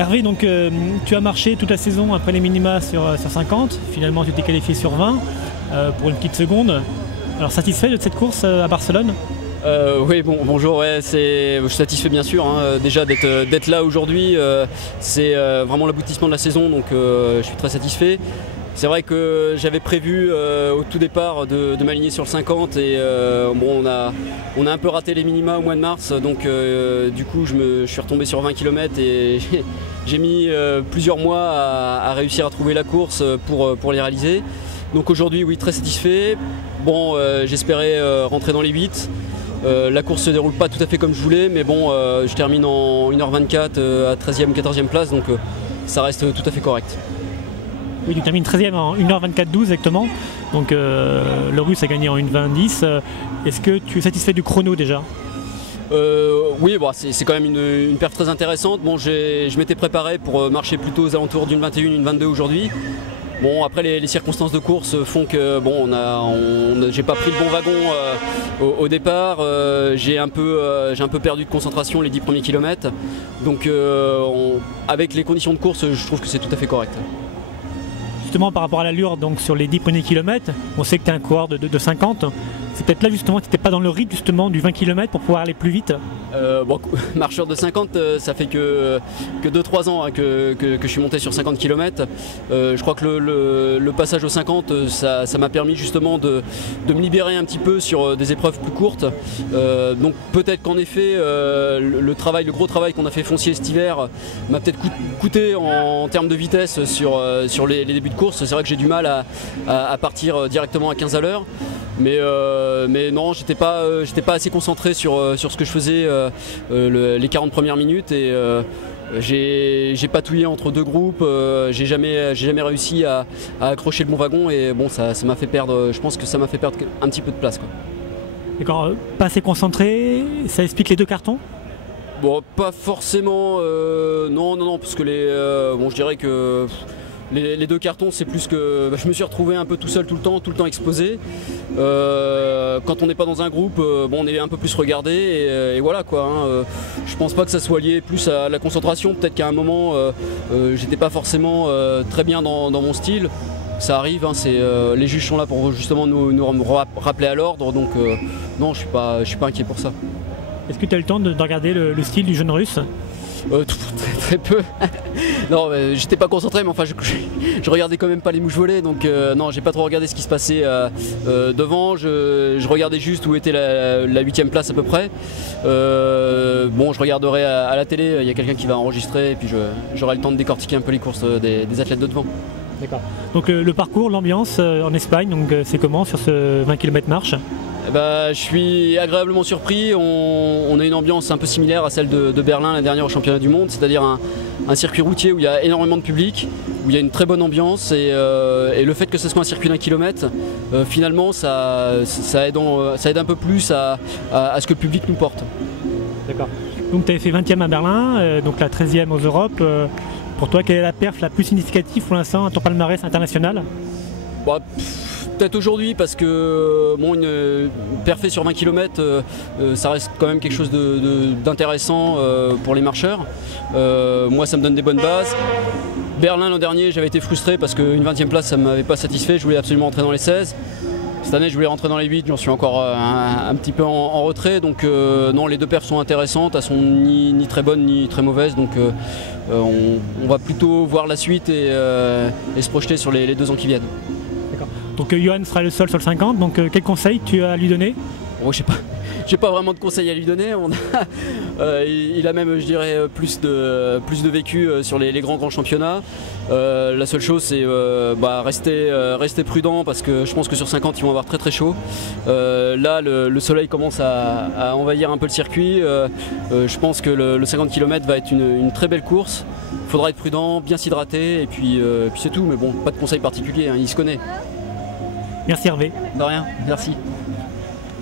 Hervé, donc tu as marché toute la saison après les minima sur 50, finalement tu t'es qualifié sur 20 pour une petite seconde. Alors satisfait de cette course à Barcelone? Oui, bonjour, ouais, je suis satisfait bien sûr, hein, déjà d'être là aujourd'hui, c'est vraiment l'aboutissement de la saison, donc je suis très satisfait. C'est vrai que j'avais prévu au tout départ de m'aligner sur le 50 et bon, on a un peu raté les minima au mois de mars, donc du coup je suis retombé sur 20 km et j'ai mis plusieurs mois à réussir à trouver la course pour les réaliser. Donc aujourd'hui, oui, très satisfait. Bon, j'espérais rentrer dans les 8. La course se déroule pas tout à fait comme je voulais, mais bon, je termine en 1h24 à 13e ou 14e place, donc ça reste tout à fait correct. Oui, tu termines 13e en 1h24-12 exactement, donc le Russe a gagné en 1h20-10. Est-ce que tu es satisfait du chrono déjà? Oui, bon, c'est quand même une perf très intéressante. Bon, je m'étais préparé pour marcher plutôt aux alentours d'une 21, une 22 aujourd'hui. Bon, après les circonstances de course font que bon, j'ai pas pris le bon wagon au départ. J'ai un peu perdu de concentration les 10 premiers kilomètres. Donc avec les conditions de course, je trouve que c'est tout à fait correct. Justement par rapport à l'allure, donc sur les 10 premiers kilomètres, on sait que tu es un coureur de 50. C'est peut-être là justement que tu n'étais pas dans le rythme justement du 20 km pour pouvoir aller plus vite. Bon, marcheur de 50, ça fait que 2-3 ans hein, que je suis monté sur 50 km. Je crois que le passage au 50, ça m'a permis justement de me libérer un petit peu sur des épreuves plus courtes. Donc peut-être qu'en effet, le gros travail qu'on a fait foncier cet hiver m'a peut-être coûté en termes de vitesse sur les débuts de course. C'est vrai que j'ai du mal à partir directement à 15 à l'heure. Mais non, j'étais pas assez concentré sur ce que je faisais les 40 premières minutes et j'ai patouillé entre deux groupes, j'ai jamais réussi à accrocher le bon wagon et bon, ça m'a fait perdre, je pense que ça m'a fait perdre un petit peu de place, quoi. D'accord, pas assez concentré, ça explique les deux cartons? Bon, pas forcément, non, parce que bon, je dirais que les deux cartons, c'est plus que je me suis retrouvé un peu tout seul tout le temps exposé. Quand on n'est pas dans un groupe, bon, on est un peu plus regardé et voilà quoi. Hein. Je pense pas que ça soit lié plus à la concentration. Peut-être qu'à un moment, j'étais pas forcément très bien dans mon style. Ça arrive, hein, les juges sont là pour justement nous rappeler à l'ordre. Donc non, je suis pas inquiet pour ça. Est-ce que tu as eu le temps de regarder le style du jeune Russe? Très peu. Non, j'étais pas concentré, mais enfin je regardais quand même pas les mouches volées, donc non, j'ai pas trop regardé ce qui se passait devant. Je regardais juste où était la 8e place à peu près. Bon, je regarderai à la télé, il y a quelqu'un qui va enregistrer et puis j'aurai le temps de décortiquer un peu les courses des athlètes de devant. D'accord. Donc le parcours, l'ambiance en Espagne, donc c'est comment sur ce 20 km marche? Je suis agréablement surpris. On a une ambiance un peu similaire à celle de Berlin, la dernière au championnat du monde, c'est-à-dire un circuit routier où il y a énormément de public, où il y a une très bonne ambiance et le fait que ce soit un circuit d'1 kilomètre, finalement ça aide un peu plus à ce que le public nous porte. D'accord. Donc tu avais fait 20e à Berlin, donc la 13e aux Europes. Pour toi, quelle est la perf la plus significative pour l'instant à ton palmarès international? Peut-être aujourd'hui parce que bon, une perfée sur 20 km, ça reste quand même quelque chose d'intéressant pour les marcheurs. Moi, ça me donne des bonnes bases. Berlin l'an dernier, j'avais été frustré parce qu'une 20e place, ça ne m'avait pas satisfait. Je voulais absolument rentrer dans les 16. Cette année, je voulais rentrer dans les 8, j'en suis encore un petit peu en retrait. Donc non, les deux perfs sont intéressantes, elles sont ni très bonnes ni très mauvaises. Donc on va plutôt voir la suite et se projeter sur les 2 ans qui viennent. Donc Johan sera le seul sur le 50, donc quel conseil tu as à lui donner? Bon, j'ai pas vraiment de conseils à lui donner. Il a même, je dirais, plus de vécu sur les grands championnats. La seule chose, c'est rester prudent parce que je pense que sur 50, ils vont avoir très très chaud. Là, le soleil commence à envahir un peu le circuit. Je pense que le 50 km va être une très belle course. Il faudra être prudent, bien s'hydrater et puis c'est tout. Mais bon, pas de conseils particuliers, hein, il se connaît. Merci Hervé. De rien, merci.